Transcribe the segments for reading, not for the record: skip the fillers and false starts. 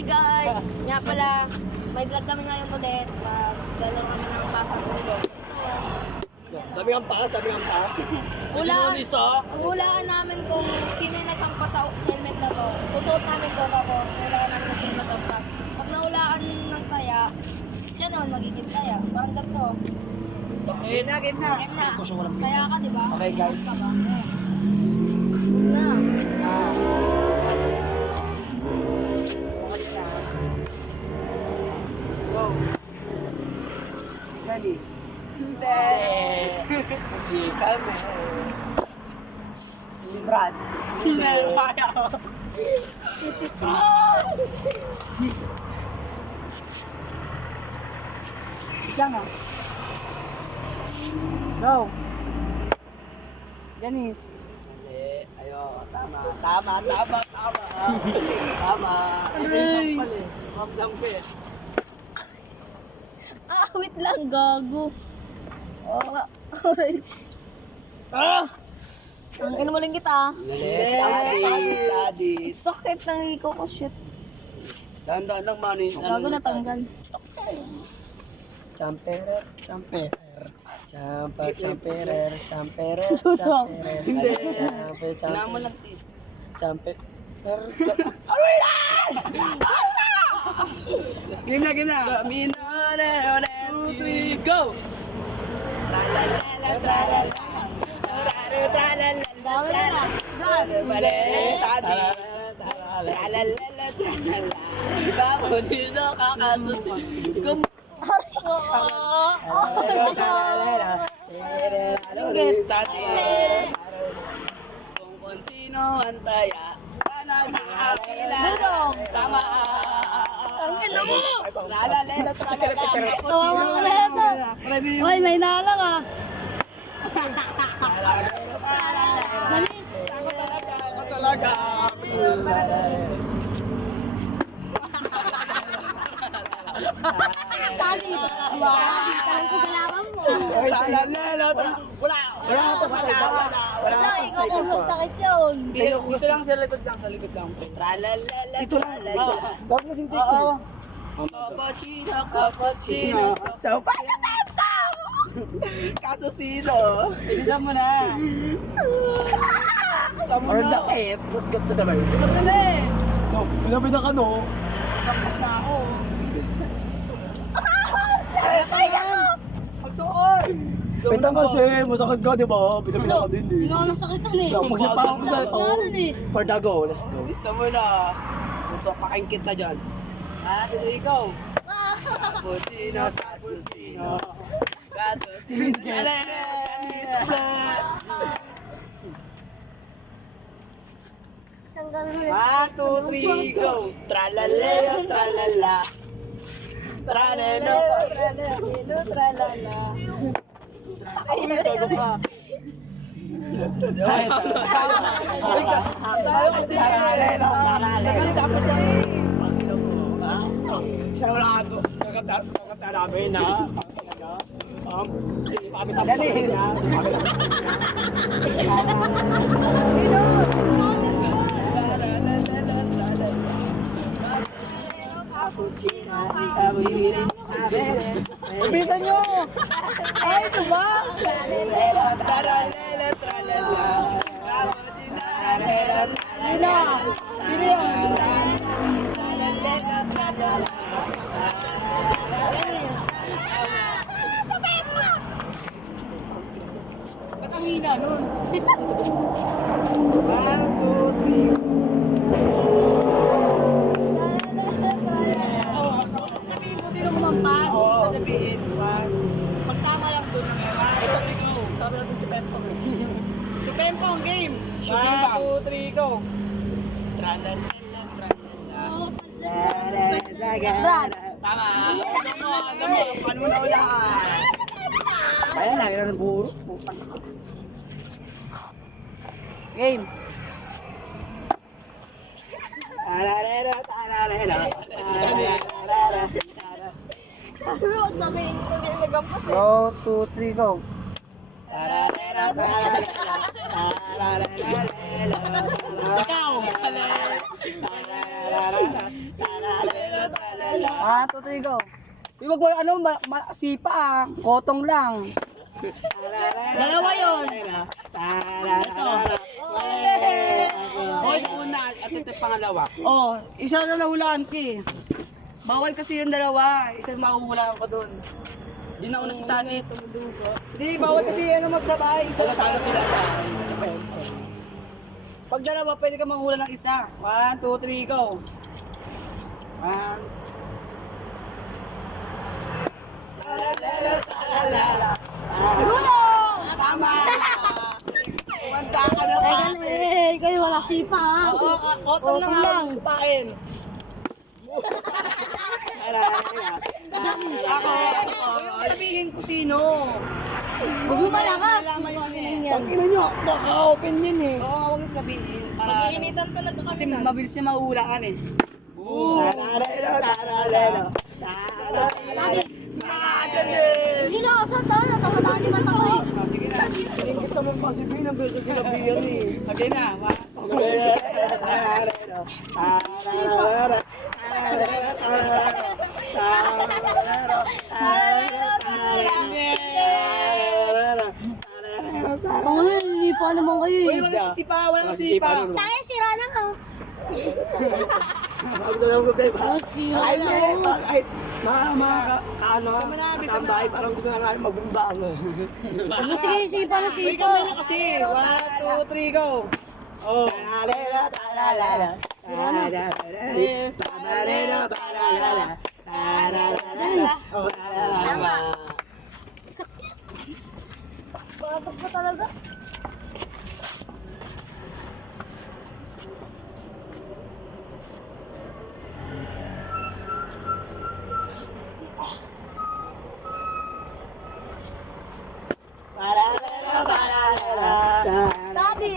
Hi guys! Nga pala, may vlog kami ngayon ulit. Maglalaro kami ng pasang ulo. Dami ang paas. Hulaan namin kung sino yung naghampas sa helmet na to. Susuot namin to tapos hulaan namin kung sino naghampas. Pag nahulaan ng taya, siya naman magiging taya. Parang ganito. Sakit. Gitna. Taya ka, di ba? Okay, guys. Ka ba? Na. Wow. Danis. Hindi. Si kami. Brad. Hindi. Kaya ko. Diyan ah. Go. Janice. Mali. Ayoko. Tama. Tama. Aray. Ma'am Lampet. Wait lang, gago. Oo nga. Ang inumaling kita. Daddy. Sakit ng iko ko, shit. Dahan-dahan lang mano yung Gago na tanggal. Champerer. Suswang. Hindi. Naman lang ti. Champerer. Game na. Minore, 2, 3, go! Dami na na. Brad. Kung sino ang taya, Dudong. tama. Ang ina mo. Kawawa ka na yata. Hoy, may nalang ah. Ako talaga. Tali. Parang kagalaman mo. Wala. Wala, ikaw kung magsakit yun. Dito lang sa likod lang. Ito lang. Bakit na sintik ko? Cappuccino. Ciao. Kasasino. Bilisan mo na. Or dakit. Let's get to the right. Ito na eh. No, pinapita ka no. Sakas na ako. Magsuot. Pitang kasi, masakit ka, di ba? Pinapita ka din eh. Hindi ako nasakitan eh. Magsipa ako sa ito. Ganun eh. Pardago, let's go. Isa mo na. Gusto pakaingkit na dyan. Ikaw. Cappuccino. Isang ganun ulit. 1, 2, 3, go. Tralalero, tralala. Tralelo. Tralala. Todo ka. Tayo kasi. Dapat yan. Siya wala ka ito. Nakata namin na. Ipamit ako sa kanya. Bisa nyo. Ay, ito ba? Sino? Sino yun? Ba't ang hina nun? 1, 2, 3. Sabihin ko sino kumampas. Sabihin. Pag tama lang doon ang era. Ito, go. Sabi natin si Pempong. Si Pempong, game. 1, 2, 3, go. Tralalala, tralala. Brad. Tama. Paano mo na ulaan? Kaya lagi na ng buro. Game. Huwag sabihin ko hindi nagampas eh. Go, 2, 3, go. Ikaw! 1, 2, 3, go. Huwag mo ano, sipa ah. Kotong lang. Dalawa yun. Hoy, una at ito pangalawa. Oh, isa na nahulaan ki. Bawal kasi yung dalawa. Isa mahuhulaan ko dun. Di na una si Tani. Hindi, bawal kasi ano magsabay. Isa na Paano sila? Pag dalawa, pwede ka manghula ng isa. 1, 2, 3, go. 1. Tama! Kumanta ka na pa. Kayo wala sipa ha. Oo, kotong lang lang. Pain. Ako, sabihin ko sino. Huwag mo malakas. Pag ina nyo, baka open yun eh. Oo, huwag mo sabihin. Para, Mag-iinitan talaga kasi kami. mabilis niya mahulaan eh. Hindi na ako sa taon. Natawataan naman ako eh. Sige na. Ingit naman kasi pinabesa sila biyan eh. Okay na. Mga hindi pa naman kayo Uy, eh. walang sipa, walang sipa. Tayo sira na ko. Ay, Sira ay, na ay, ako. ay, kaano, Sama na, bisa na. tambay, parang gusto na namin magbambang. Sige, sipa na Uy, sipa. kamay na kasi. 1, 2, 3, go. Oh. Tama. Batok pa talaga. Daddy.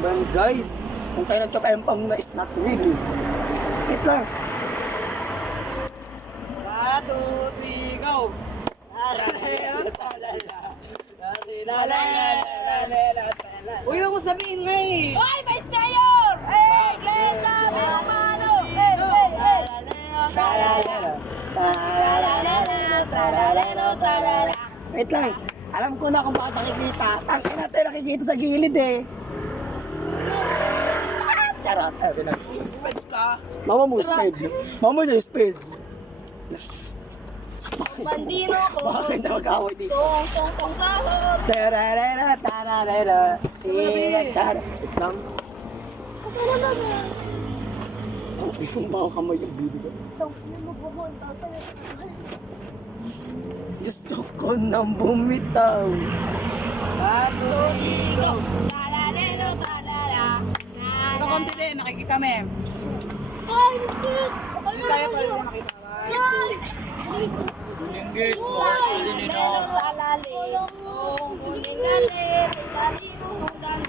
Man guys, kung kayo nagkapempang na is not real. Wait lang. 1, 2, 3, go. Uy, huwag mo sabihin nga eh. Hoy, Vice Mayor! Hey, Glenda! Mamalo! Hey, hey, hey! Wait lang. Alam ko na kung bakit nakikita. Tangin natin nakikita sa gilid eh. Charot. Sped ka. Mama mo speed. Mama niya speed. Bandino ko. Bakit na mag-away dito? Tong sahod. Tararara, tararara. Tara. Wait lang. Oh, yung mga kamay yung bibig. Gusto ko nang bumitaw. Ikaw. Talalelo, talala. Ito konti din, nakikita mo eh. Ay, shit! Hindi tayo pa rin makita. Ay! Linggit. Talali. Kung huling galit, dali mo kung dali.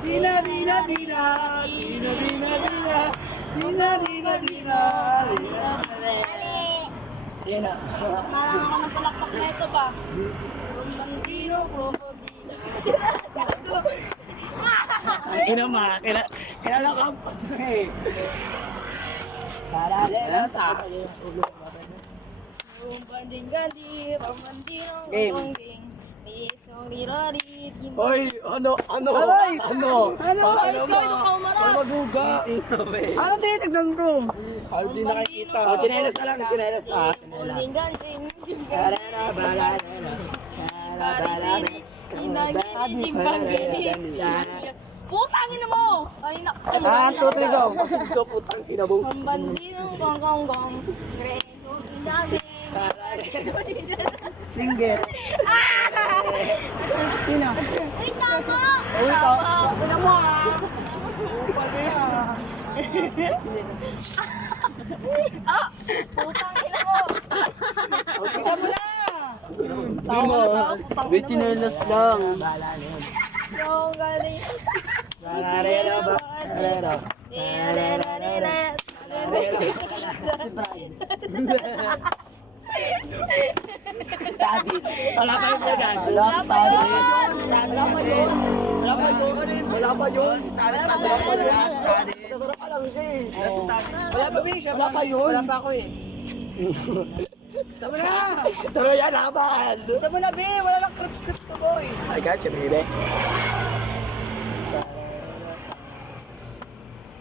Dina, dina, dina. Dina, dina, dina. Dina, dina, dina. Yan na. Parang ako ng palakpak na ito pa. Bandino, krokodilo. Ay, ina ma. Kilala ka ang pas na eh. Tararara, tararara. Banding-gandi, bandino, Game. banding. Isong nirarit, Hoy, ano? Aray! Ano? Ayos ka, ito ka umarap. Maduga. Ano tinitignan ko? Ano di nakikita? Oh, chinelas na lang, chinelas na. Banding-gandi, Tarara, barara. Putangin na mo! Ay, naku. 1, 2, 3, go. Gusto putang pinabong. Pambandinong gong-gong-gong. Greto, inagin. Linggit. Sino? Uy, tama! Uy, ito. Una mo ah. Upal mo ah. Putangin na mo! Isa mo na. Tao ka na tao. May chinelas lang. Yung galing. Tararara, barara. Daddy. Wala kayo ba yan? Wala pa yun. Wala pa yun. pa yun. Wala pa yun. Si Tanit na daw. Wala si Tanit. Sasarap pa lang siya eh. Wala pa, Bing. Wala pa yun. Wala pa ako eh. Sama na! Tuloy yan, laban. Sama na, Bing. Wala lang clips to, boy. I got you, baby.